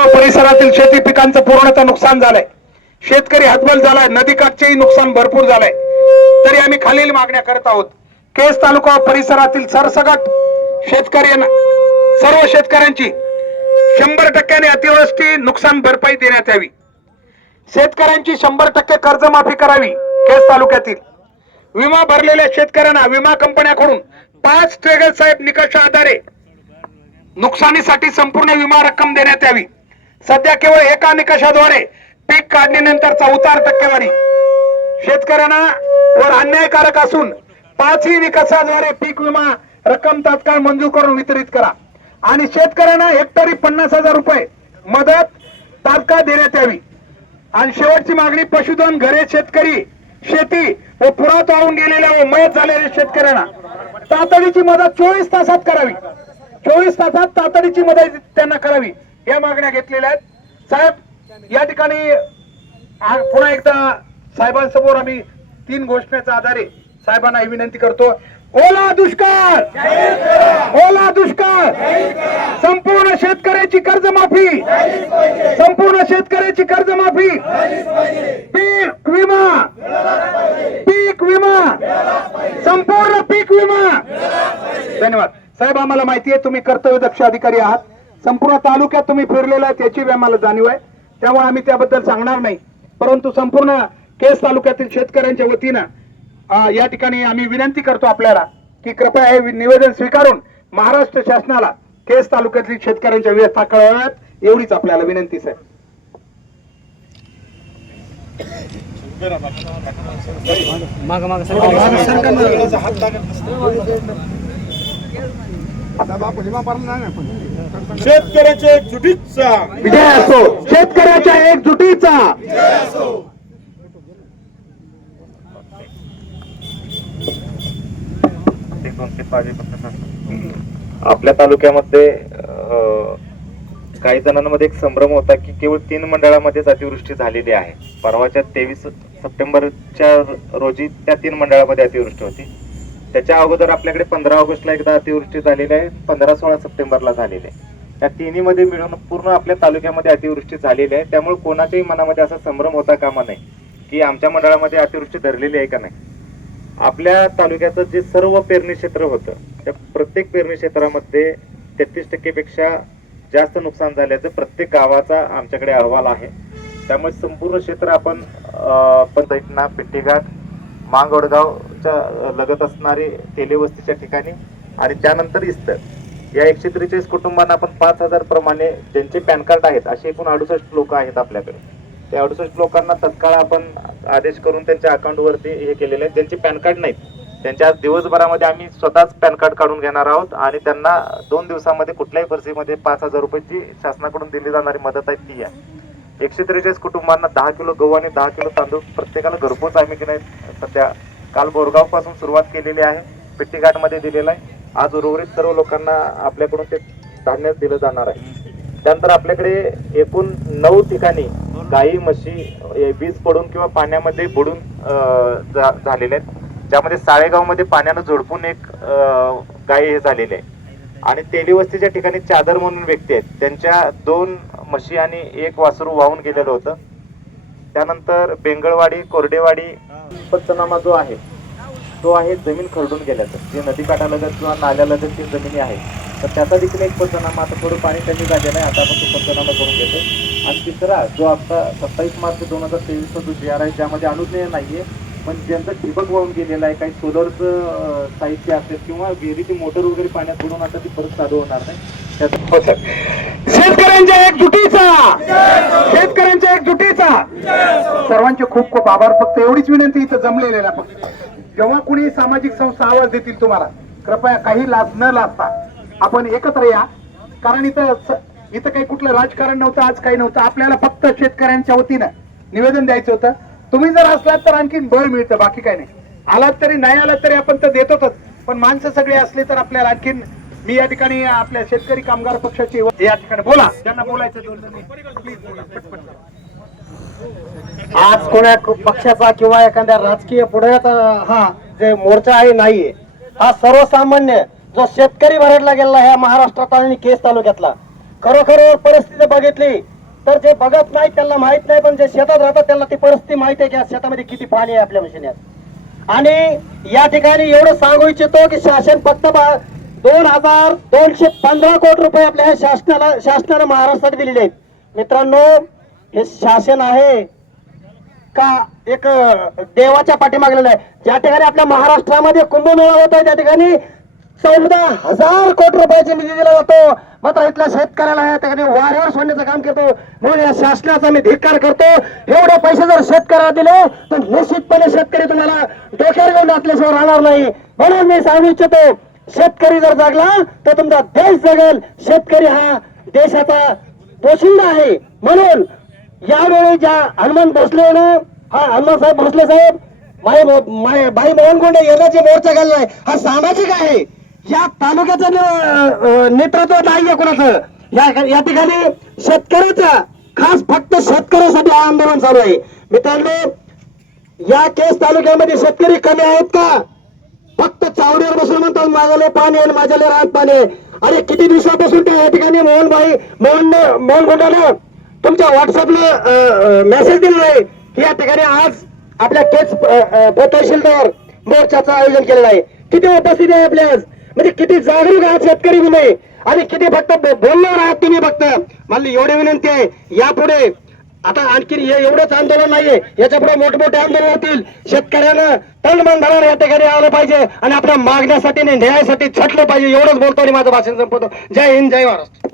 तालुका परिसरातील शेती पिकांचं पूर्णतः नुकसान झालंय. शेतकरी हतबल झालाय नदीकाठचेही नुकसान भरपूर झालंय. तरी आम्ही खालील मागण्या करत आहोत. केस तालुका परिसरातील सरसगट शेतकऱ्यांना सर्व शेतकऱ्यांची शंभर टक्क्याने अतिवृष्टी नुकसान भरपाई देण्यात यावी. शेतकऱ्यांची शंभर टक्के कर्जमाफी करावी केस तालुक्यातील. विमा भरलेल्या शेतकऱ्यांना विमा कंपन्याकडून पाच ट्रेगल साहेब निकषा आधारे नुकसानीसाठी संपूर्ण विमा रक्कम देण्यात यावी. सध्या केवळ एका निकषाद्वारे पीक काढणीनंतरचा उतार टक्केवारी. शेतकऱ्यांना वर अन्यायकारक असून पाचही निकषाद्वारे पीक विमा रक्कम तात्काळ मंजूर करून वितरित करा. आणि शेतकऱ्यांना हेक्टरी पन्नास हजार रुपये मदत तात्काळ देण्यात यावी. आणि शेवटची मागणी पशुधन घरे शेतकरी शेती व पुरात वाहून गेलेल्या व मयत झालेल्या शेतकऱ्यांना तातडीची मदत चोवीस तासात करावी. चोवीस तासात तातडीची मदत त्यांना करावी. या मागण्या घेतलेल्या आहेत. साहेब या ठिकाणी पुन्हा एकदा साहेबांसमोर आम्ही तीन घोषणेचा आधारे साहेबांना ही विनंती करतो. ओला दुष्काळ! ओला दुष्काळ! संपूर्ण शेतकऱ्याची कर्जमाफी! संपूर्ण शेतकऱ्याची कर्जमाफी! पीक विमा! पीक विमा! संपूर्ण पीक विमा! धन्यवाद. साहेब आम्हाला माहिती आहे तुम्ही कर्तव्यदक्ष अधिकारी आहात. संपूर्ण तालुक्यात तुम्ही फिरलेला आहे त्याची आम्हाला जाणीव आहे. त्यामुळे आम्ही त्याबद्दल सांगणार नाही. परंतु संपूर्ण केस तालुक्यातील शेतकऱ्यांच्या वतीनं या ठिकाणी आम्ही विनंती करतो आपल्याला की कृपया हे निवेदन स्वीकारून महाराष्ट्र शासनाला केस तालुक्यातील शेतकऱ्यांच्या व्यवस्था कळवण्यात एवढीच आपल्याला विनंती साहेब. शेतकऱ्याच्या एकजुटीचा. विजय असो. शेतकऱ्याच्या एकजुटीचा. आपल्या तालुक्यामध्ये अ, काही जणांमध्ये एक संभ्रम होता की केवळ तीन मंडळामध्येच अतिवृष्टी झालेली आहे. परवाच्या तेवीस सप्टेंबरच्या रोजी त्या तीन मंडळामध्ये अतिवृष्टी होती. त्याच्या अगोदर आपल्याकडे पंधरा ऑगस्टला एकदा अतिवृष्टी झालेली आहे पंधरा सोळा सप्टेंबरला झालेली आहे. त्या तिन्हीमध्ये मिळून पूर्ण आपल्या तालुक्यामध्ये अतिवृष्टी झालेली आहे. त्यामुळे कोणाच्याही मनामध्ये असा संभ्रम होता कामा नये की आमच्या मंडळामध्ये अतिवृष्टी धरलेली आहे का नाही. आपल्या तालुक्याचं जे सर्व पेरणी क्षेत्र होतं त्या प्रत्येक पेरणी क्षेत्रामध्ये तेहतीस टक्केपेक्षा जास्त नुकसान झाल्याचं प्रत्येक गावाचा आमच्याकडे अहवाल आहे. त्यामुळे संपूर्ण क्षेत्र आपण अं, पंचायतना पिट्टीघाट मांगवडगावच्या लगत असणारी तेलेवस्तीच्या ठिकाणी आणि त्यानंतर इस्तर या एकशे त्रेचाळीस कुटुंबांना आपण पाच हजार प्रमाणे ज्यांचे पॅन कार्ड आहेत असे एकूण अडुसष्ट लोक आहेत आपल्याकडे. त्या अडुसष्ट लोकांना तत्काळ आपण आदेश करून त्यांच्या अकाउंटवरती हे केलेले आहेत ज्यांचे पॅन कार्ड नाहीत त्यांच्या आज दिवसभरामध्ये आम्ही स्वतःच पॅन कार्ड काढून घेणार आहोत आणि त्यांना दोन दिवसामध्ये कुठल्याही परिस्थितीमध्ये पाच हजार रुपयेची शासनाकडून दिली जाणारी मदत आहे ती आहे एकशे त्रेचाळीस कुटुंबांना दहा किलो गहू आणि दहा किलो तांदूळ. प्रत्येकाला घरपोच आम्ही की नाही? सध्या काल बोरगावपासून सुरुवात केलेली आहे. पिट्टीघाटमध्ये दिलेला आहे. आज उर्वरित सर्व लोकांना आपल्याकडून ते धान्य दिलं जाणार आहे. त्यानंतर आपल्याकडे एकूण नऊ ठिकाणी गाई म्हशी वीज पडून किंवा पाण्यामध्ये बुडून जा- झालेले आहेत. ज्यामध्ये साळेगावमध्ये पाण्यानं झोडपून एक गाई गाय हे झालेली आहे. आणि तेलीवस्तीच्या ठिकाणी चादर म्हणून व्यक्ती आहेत. त्यांच्या दोन म्हशी आणि एक वासरू वाहून गेलेलं होतं. त्यानंतर बेंगळवाडी कोरडेवाडी पंचनामा जो आहे तो आहे जमीन खरडून गेल्याचं. जे नदीकाठालगत किंवा नाल्यालगत जी जमिनी आहे तर त्याचा देखील एक पंचनामा आता थोडं पाणी कमी झालेलं आहे. आता आपण तो पंचनामा करून घेतो. आणि तिसरा जो आता सत्तावीस मार्च दोन हजार तेवीसचा जो जी आर आहे त्यामध्ये अनुज्ञेय आहे पण ज्यांचा ठिबक वाहून गेलेलं आहे काही सोलरचं साहित्य असेल किंवा विहिरीची मोटर वगैरे पाण्यात बुडून आता ती परत चालू होणार नाही. हो शेतकऱ्यांच्या एकजुटीचा! शेतकऱ्यांच्या एकजुटीचा! सर्वांचे खूप खूप आभार. फक्त एवढीच विनंती इथं जमलेले ना फक्त. जेव्हा कुणी सामाजिक संस्था आवाज देतील तुम्हाला कृपया काही लाज न लाजता आपण एकत्र या. कारण इथं इथं काही कुठलं राजकारण नव्हतं आज काही नव्हतं. आपल्याला फक्त शेतकऱ्यांच्या वतीनं निवेदन द्यायचं होतं. तुम्ही जर असलात तर आणखीन बळ मिळतं बाकी काही नाही. आलात तरी नाही आलात तरी आपण तर देतोच पण माणसं सगळी असली तर आपल्याला आणखीन मी या ठिकाणी आपल्या शेतकरी कामगार पक्षाची या ठिकाणी बोला. त्यांना बोलायचं आज कोण्या पक्षाचा किंवा एखाद्या राजकीय पुढ्याचा हा जे मोर्चा आहे नाहीये. हा सर्वसामान्य जो शेतकरी भरडला गेला ह्या महाराष्ट्रात आणि केस तालुक्यातला. खरोखर परिस्थिती बघितली तर जे बघत नाही त्यांना माहीत नाही पण जे शेतात राहतात त्यांना ती परिस्थिती माहिती आहे की आज शेतामध्ये किती पाणी आहे आपल्या मशिन्यात आणि या ठिकाणी एवढं सांगू इच्छितो की शासन फक्त दोन हजार दोनशे पंधरा कोटी रुपये आपल्या ह्या शासनाला शासनाने महाराष्ट्रात दिलेले आहेत. मित्रांनो हे शासन आहे का एक देवाच्या पाठीमागलेलं आहे? ज्या ठिकाणी आपल्या महाराष्ट्रामध्ये कुंभमेळा होत आहे त्या ठिकाणी चौदा हजार कोटी रुपयाचा निधी दिला जातो. मात्र इथल्या शेतकऱ्याला या ठिकाणी वाऱ्यावर सोडण्याचं काम करतो. म्हणून या शासनाचा मी धिक्कार करतो. एवढे पैसे जर शेतकऱ्याला दिले तर निश्चितपणे शेतकरी तुम्हाला डोक्यावर घेऊन असल्याशिवाय राहणार नाही. म्हणून मी सांगू इच्छितो शेतकरी जर जागला तर तुमचा देश जगेल. शेतकरी हा देशाचा पोशिंदा आहे. म्हणून यावेळी ज्या हनुमान भोसले ना हा हनुमान साहेब भोसले साहेब माई माई बाई मोहनगुंडे यांना जे मोर्चा घाललाय हा सामाजिक आहे. या तालुक्याचं नेतृत्व नाहीये कोणाचं. या या ठिकाणी शेतकऱ्याचा खास फक्त शेतकऱ्यासाठी आंदोलन चालू आहे. मित्रांनो या केस तालुक्यामध्ये शेतकरी कमी आहेत का? फक्त चावडीवर बसून म्हणतात माझ्याले पाणी आहे माझ्याले राहत पाणी आहे. अरे किती दिवसापासून त्या या ठिकाणी मोहनभाई मोहन मोहन गुंडानं तुमच्या व्हॉट्सअपला मेसेज दिलेला आहे की या ठिकाणी आज आपल्या केस पोतशीलदार मोर्चाचं आयोजन केलेलं आहे. किती उपस्थिती आहे आपल्या आज? म्हणजे किती जागरूक आहात शेतकरी तुम्ही आणि किती फक्त बोलणार आहात तुम्ही फक्त? मला एवढी विनंती आहे यापुढे आता आणखी हे एवढंच आंदोलन नाहीये याच्यापुढे मोठमोठे आंदोलन होतील. शेतकऱ्यानं तण मन या ठिकाणी आलं पाहिजे आणि आपल्या मागण्यासाठी आणि न्यायासाठी छटलं पाहिजे एवढंच बोलतो आणि माझं भाषण संपवतो. जय हिंद जय महाराष्ट्र.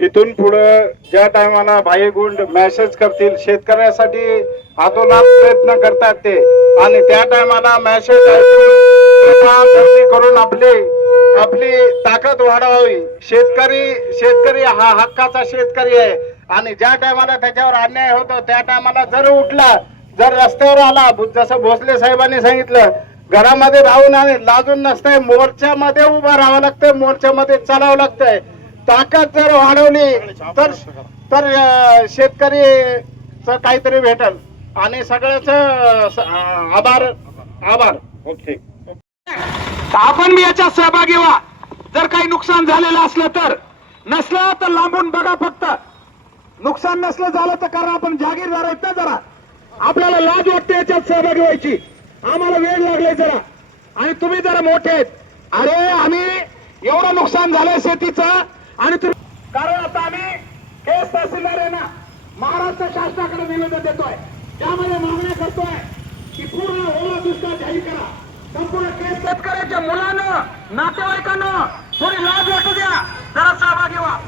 इथून पुढे ज्या टायमाला भाईगुंड मेसेज करतील शेतकऱ्यासाठी आतोनात प्रयत्न करतात ते. आणि त्या टायमाला मेसेज करून आपली आपली ताकद वाढवावी. शेतकरी शेतकरी हा हक्काचा शेतकरी आहे. आणि ज्या टायमाला त्याच्यावर अन्याय होतो त्या टायमाला जर उठला जर रस्त्यावर आला जसं भोसले साहेबांनी सांगितलं घरामध्ये राहून आणि लाजून नसतंय मोर्चामध्ये उभं राहावं लागतंय मोर्चामध्ये चालावं लागतंय. ताकद जर वाढवली तर तर शेतकरीच काहीतरी भेटल. आणि सगळ्याच आभार आभार. ओके. आपण बी याच्यात सहभागी व्हा. जर काही नुकसान झालेलं असलं तर. नसलं तर लांबून बघा फक्त. नुकसान नसलं झालं तर कारण आपण जागीरदार आहेत ना जरा. आपल्याला लाज वाटते याच्यात सहभागी व्हायची. आम्हाला वेळ लागलाय जरा. आणि तुम्ही जरा मोठे आहेत. अरे आम्ही एवढं नुकसान झालंय शेतीचं. आणि तुम्ही कारण आता आम्ही केस तहसीलदार आहे ना. महाराष्ट्र शासनाकडे निवेदन देतोय. त्यामध्ये मागण्या करतोय की पूर्ण ओला दुष्काळ जाहीर करा. शेतकऱ्याच्या मुलानं नातेवाईकांना थोडी लाज वाटू द्या. जरा सहभागी व्हा.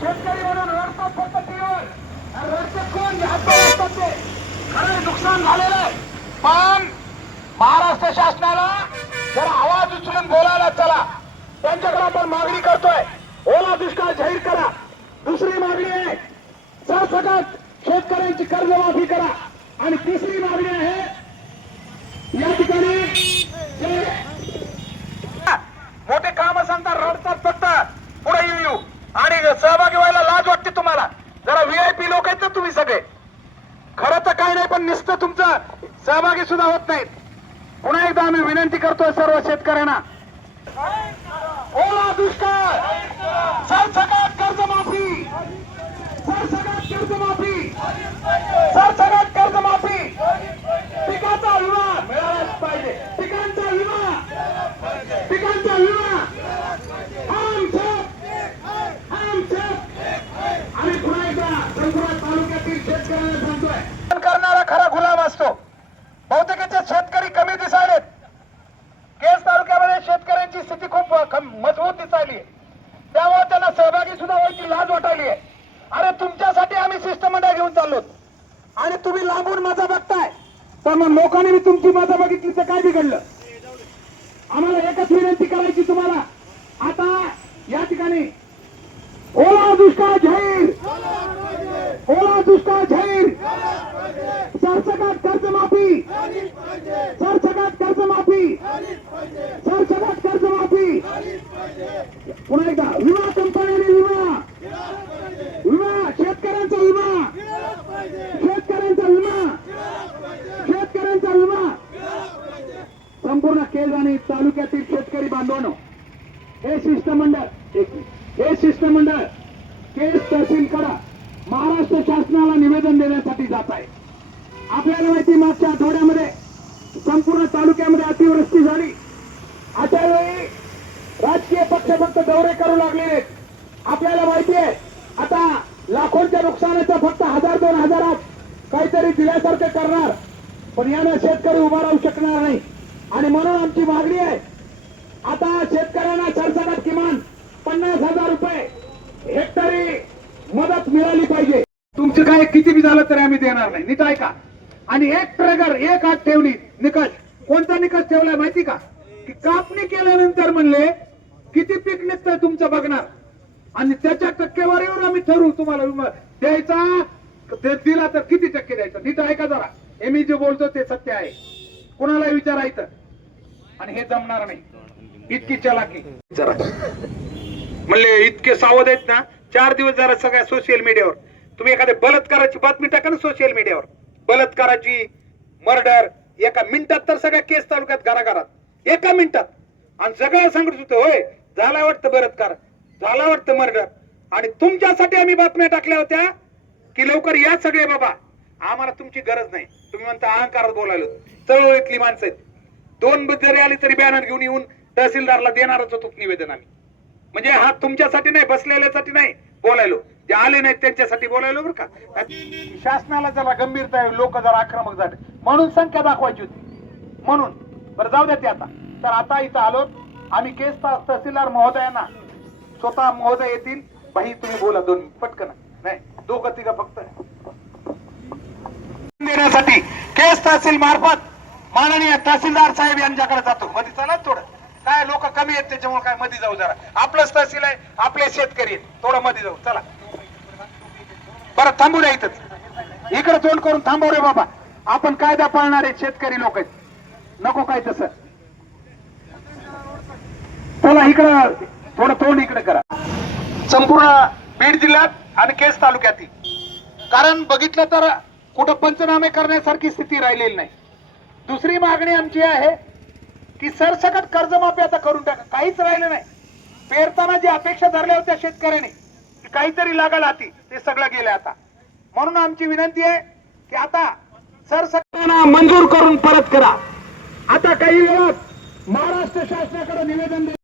शेतकरी म्हणून रडतात फक्त टीव्हीवर कोण? असतात ते. खरं नुकसान झालेलं आहे. पण महाराष्ट्र शासनाला जरा आवाज उचलून बोलायला चला. त्यांच्याकडे आपण मागणी करतोय. ओला दुष्काळ जाहीर करा. दुसरी मागणी आहे सरसकट शेतकऱ्यांची कर्जमाफी करा. आणि तिसरी मागणी आहे या ठिकाणी जे मोठे काम सांगतात रडतात फक्त पुढे येऊ येऊ आणि सहभागी व्हायला लाज वाटते तुम्हाला जरा व्हीआयपी लोक आहेत ना तुम्ही सगळे खरं तर काही नाही पण नुसतं तुमचं सहभागी सुद्धा होत नाहीत पुन्हा एकदा आम्ही विनंती करतोय सर्व शेतकऱ्यांना ओला दुष्काळ सरसकट कर्जमाफी सरसकट कर्जमाफी सरसकट कर्जमाफी पिकाचा विमा मिळालाच पाहिजे पिकांचा विमा पिकांचा विमा आमचं आमचं आणि पुन्हा एकदा संपूर्ण तालुक्यातील शेतकऱ्यांना सांगतोय करणारा खरा गुलाम असतो बहुतेकाचे शेतकरी कमी दिसायलेत केस तालुक्यामध्ये शेतकऱ्यांची स्थिती खूप कम- मजबूत दिसायली त्यामुळे त्यांना सहभागी सुद्धा व्हायची लाज वाटायली आहे अरे तुमच्यासाठी आम्ही शिष्टमंडळ घेऊन चाललो आणि तुम्ही लांबून माझा बघताय तर मग लोकांनी बी तुमची माझा बघितली तर काय बिघडलं? आम्हाला एकच विनंती करायची तुम्हाला. आता या ठिकाणी ओला दुष्काळ जाहीर. ओला दुष्काळ जाहीर. सरसकट कर्जमाफी. सरसकट कर्जमाफी. सरसकट कर्जमाफी. पुन्हा एकदा विमा कंपन्यांनी विमा. विमा शेतकऱ्यांचा विमा शेतकऱ्यांचा विमा शेतकऱ्यांचा विमा संपूर्ण केज आणि तालुक्यातील शेतकरी बांधवांनो हे शिष्टमंडळ हे शिष्टमंडळ केस तहसील करा महाराष्ट्र शासनाला निवेदन देण्यासाठी जात आहे. आपल्याला माहिती मागच्या आठवड्यामध्ये संपूर्ण तालुक्यामध्ये अतिवृष्टी झाली. अशा वेळी राजकीय पक्ष फक्त दौरे करू लागलेले आपल्याला माहिती आहे आता लाखोंच्या नुकसानाचा फक्त हजार दोन हजारात काहीतरी दिल्यासारखं करणार. पण यानं शेतकरी उभा राहू शकणार नाही. आणि म्हणून आमची मागणी आहे. आता शेतकऱ्यांना सरसकट किमान पन्नास हजार रुपये हेक्टरी मदत मिळाली पाहिजे. तुमचं काय किती बी झालं तरी आम्ही देणार नाही. नीट ऐका. आणि एक ट्रेगर एक हात ठेवली. निकष. कोणता निकष ठेवलाय माहिती का? की कापणी केल्यानंतर म्हणले किती पीक निघतंय तुमचं बघणार. आणि त्याच्या टक्केवारीवर आम्ही ठरवू. तुम्हाला विमा द्यायचा? ते दिला तर किती टक्के द्यायचं? नीट ऐका जरा. हे मी जे बोलतो ते सत्य आहे. कुणाला विचारायचं? आणि हे जमणार नाही. इतकी चलाकी. जरा. म्हणले इतके सावध आहेत ना चार दिवस जरा सगळ्या सोशल मीडियावर तुम्ही एखाद्या बलात्काराची बातमी टाका ना सोशल मीडियावर बलात्काराची मर्डर एका मिनिटात तर सगळ्या केस तालुक्यात घराघरात. एका मिनिटात. आणि सगळं सांगत होतो होय झाला वाटतं बलात्कार झाला वाटतं मर्डर आणि तुमच्यासाठी आम्ही बातम्या टाकल्या होत्या की लवकर या सगळे बाबा. आम्हाला तुमची गरज नाही. तुम्ही म्हणता अहंकारात बोलायलो. चळवळीतली माणसं आहेत. दोन जरी आली तरी बॅनर घेऊन येऊन तहसीलदारला देणारच होतो निवेदन आम्ही. म्हणजे हा तुमच्यासाठी नाही बसलेल्यासाठी नाही बोलायलो. जे आले नाहीत त्यांच्यासाठी बोलायलो बरं का. शासनाला जरा गंभीरता आहे. लोक जरा आक्रमक झाले. म्हणून संख्या दाखवायची होती. म्हणून. बरं जाऊ द्या ते आता. तर आता इथं आलो. आम्ही केस तहसीलदार महोदयांना स्वतः महोदय येतील. बाई तुम्ही बोला दोन पटकन. नाही दोघं तिघं फक्त. देण्यासाठी केस तहसील मार्फत माननीय तहसीलदार साहेब यांच्याकडे जातो. मध्ये चला थोडं. काय लोक कमी आहेत त्याच्यामुळे काय मध्ये जाऊ जरा. आपलंच तहसील आहे आपले शेतकरी आहेत. थोडं मध्ये जाऊ. चला. बरं थांबू द्या इथंच. इकडे तोंड करून थांबव रे बाबा. आपण कायदा पाळणारे शेतकरी लोक आहेत. नको काय तसं. चला इकडं थोडं तोंड इकडे करा. संपूर्ण बीड जिल्ह्यात आणि केस तालुक्यातील कारण बघितलं तर कुठं पंचनामे करण्यासारखी स्थिती राहिलेली नाही. दुसरी मागणी आमची आहे की सरसकट कर्जमाफी आता करून टाका. काहीच राहिलं नाही. पेरताना जी अपेक्षा धरल्या होत्या शेतकऱ्यांनी काहीतरी लागल हाती ते सगळं गेलं आता. म्हणून आमची विनंती आहे की आता सरसकटांना मंजूर करून परत करा. आता काही वेळात महाराष्ट्र शासनाकडे निवेदन